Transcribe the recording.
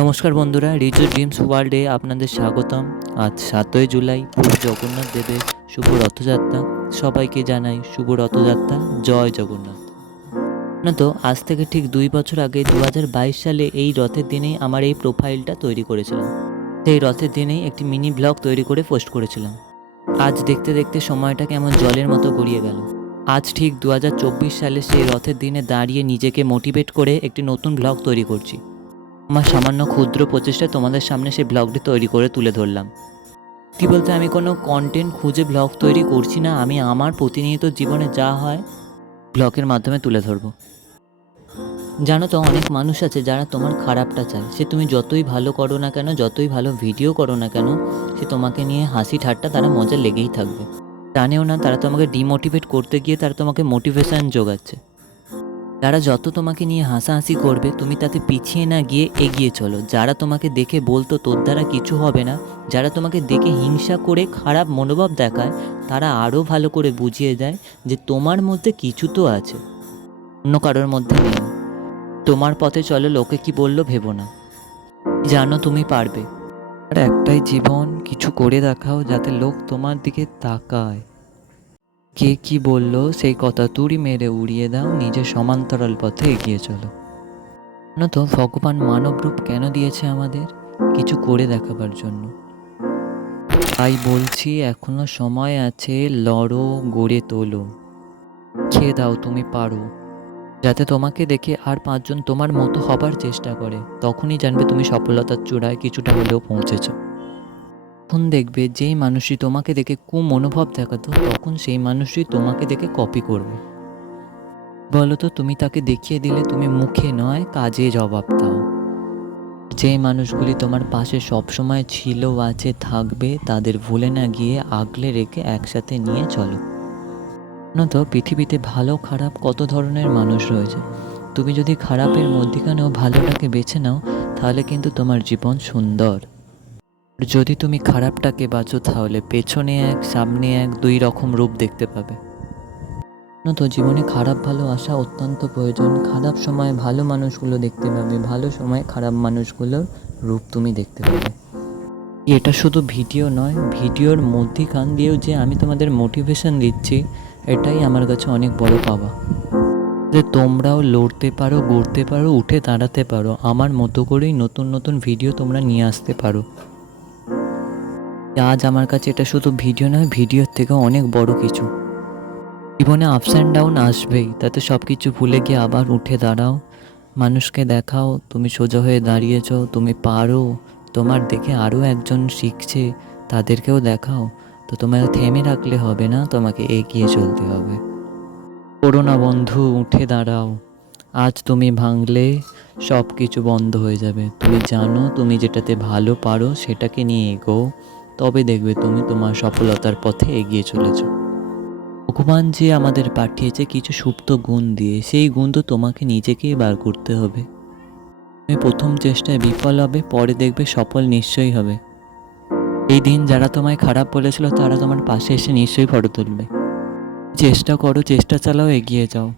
নমস্কার বন্ধুরা, রিজু ড্রিমস ওয়ার্ল্ডে আপনাদের স্বাগতম। আজ 7ই জুলাই, পুরী জগন্নাথ দেবের শুভ রথযাত্রা। সবাইকে জানাই শুভ রথযাত্রা, জয় জগন্নাথ। না তো আজ থেকে ঠিক 2 বছর আগে 2022 সালে এই রথের দিনেই আমার এই প্রোফাইলটা তৈরি করেছিলাম। সেই রথের দিনেই একটি মিনি ব্লগ তৈরি করে পোস্ট করেছিলাম। আজ দেখতে দেখতে সময়টা কেমন জলের মতো গড়িয়ে গেল। আজ ঠিক 2024 সালে সেই রথের দিনে দাঁড়িয়ে নিজেকে মোটিভেট করে একটি নতুন ব্লগ তৈরি করছি। আমার সামান্য ক্ষুদ্র প্রচেষ্টা তোমাদের সামনে সেই ব্লগটি তৈরি করে তুলে ধরলাম। কি বলতে, আমি কোনো কন্টেন্ট খুঁজে ব্লগ তৈরি করছি না, আমি আমার প্রতিনিয়ত জীবনে যা হয় ব্লগের মাধ্যমে তুলে ধরবো। জানো তো, অনেক মানুষ আছে যারা তোমার খারাপটা চায়। সে তুমি যতই ভালো করো না কেন, যতই ভালো ভিডিও করো না কেন, সে তোমাকে নিয়ে হাসি ঠাট্টা তারা মজা লেগেই থাকবে। জানেও না তারা তোমাকে ডিমোটিভেট করতে গিয়ে তারা তোমাকে মোটিভেশন জোগাচ্ছে। যারা যত তোমাকে নিয়ে হাসাহাসি করবে, তুমি তাতে পিছিয়ে না গিয়ে এগিয়ে চলো। যারা তোমাকে দেখে বলতো তোর দ্বারা কিছু হবে না, যারা তোমাকে দেখে হিংসা করে খারাপ মনোভাব দেখায়, তারা আরও ভালো করে বুঝিয়ে দেয় যে তোমার মধ্যে কিছু তো আছে, অন্য কারোর মধ্যে নেই। তোমার পথে চলো, লোকে কি বললো ভেবো না। জানো তুমি পারবে। আর একটাই জীবন, কিছু করে দেখাও যাতে লোক তোমার দিকে তাকায়। কে কি বললো সেই কথা তুড়ি মেরে উড়িয়ে দাও, নিজের সমান্তরাল পথে এগিয়ে চলো। জানো তো, ভগবান মানব রূপ কেন দিয়েছে আমাদের? কিছু করে দেখাবার জন্য। তাই বলছি, এখনো সময় আছে, লড়ো, গড়ে তোলো, খেয়ে দাও, তুমি পারো। যাতে তোমাকে দেখে আর 5জন তোমার মতো হবার চেষ্টা করে, তখনই জানবে তুমি সফলতার চূড়ায় কিছুটা হলেও পৌঁছেছ। তখন দেখবে যেই মানুষই তোমাকে দেখে মনোভাব দেখাতো, তখন সেই মানুষই তোমাকে দেখে কপি করবে। বলো তো, তুমি তাকে দেখিয়ে দিলে তুমি মুখে নয় কাজে জবাব দাও। যে মানুষগুলি তোমার পাশে সবসময় ছিল, আছে, থাকবে, তাদের ভুলে না গিয়ে আগলে রেখে একসাথে নিয়ে চলো। না তো পৃথিবীতে ভালো খারাপ কত ধরনের মানুষ রয়েছে। তুমি যদি খারাপের মধ্যখানেও ভালোটাকে বেছে নাও, তাহলে কিন্তু তোমার জীবন সুন্দর। যদি তুমি খারাপটাকে বাঁচো, তাহলে পেছনে এক, সামনে এক, 2 রকম রূপ দেখতে পাবে। না তো জীবনে খারাপ ভালো আসা অত্যন্ত প্রয়োজন। খারাপ সময় ভালো মানুষগুলো দেখতে পাবে, ভালো সময় খারাপ মানুষগুলোর রূপ তুমি দেখতে পাবে। এটা শুধু ভিডিও নয়, ভিডিওর মধ্যিখান দিয়েও যে আমি তোমাদের মোটিভেশন দিচ্ছি, এটাই আমার কাছে অনেক বড় পাওয়া। যে তোমরাও লড়তে পারো, গড়তে পারো, উঠে দাঁড়াতে পারো, আমার মতো করেই নতুন নতুন ভিডিও তোমরা নিয়ে আসতে পারো। আজ আমার কাছে এটা শুধু ভিডিও নয়, ভিডিওর থেকেও অনেক বড় কিছু। জীবনে আপস অ্যান্ড ডাউন আসবেই, তাতে সব কিছু ভুলে গিয়ে আবার উঠে দাঁড়াও। মানুষকে দেখাও তুমি সোজা হয়ে দাঁড়িয়েছ, তুমি পারো। তোমার দেখে আরও একজন শিখছে, তাদেরকেও দেখাও। তো তোমাকে থেমে রাখলে হবে না, তোমাকে এগিয়ে চলতে হবে। করো না বন্ধু, উঠে দাঁড়াও। আজ তুমি ভাঙলে সব কিছু বন্ধ হয়ে যাবে। তুমি জানো তুমি যেটাতে ভালো পারো সেটাকে নিয়ে এগোও, তবে দেখবে তুমি তোমার সফলতার পথে এগিয়ে চলেছো। ভগবান যে আমাদের পাঠিয়েছে কিছু সুপ্ত গুণ দিয়ে, সেই গুণ তো তোমাকে নিজেকেই বার করতে হবে। তুমি প্রথম চেষ্টায় বিফল হবে, পরে দেখবে সফল নিশ্চয়ই হবে। এই দিন যারা তোমায় খারাপ বলেছিল, তারা তোমার পাশে এসে নিশ্চয়ই ফটো তুলবে। চেষ্টা করো, চেষ্টা চালাও, এগিয়ে যাও।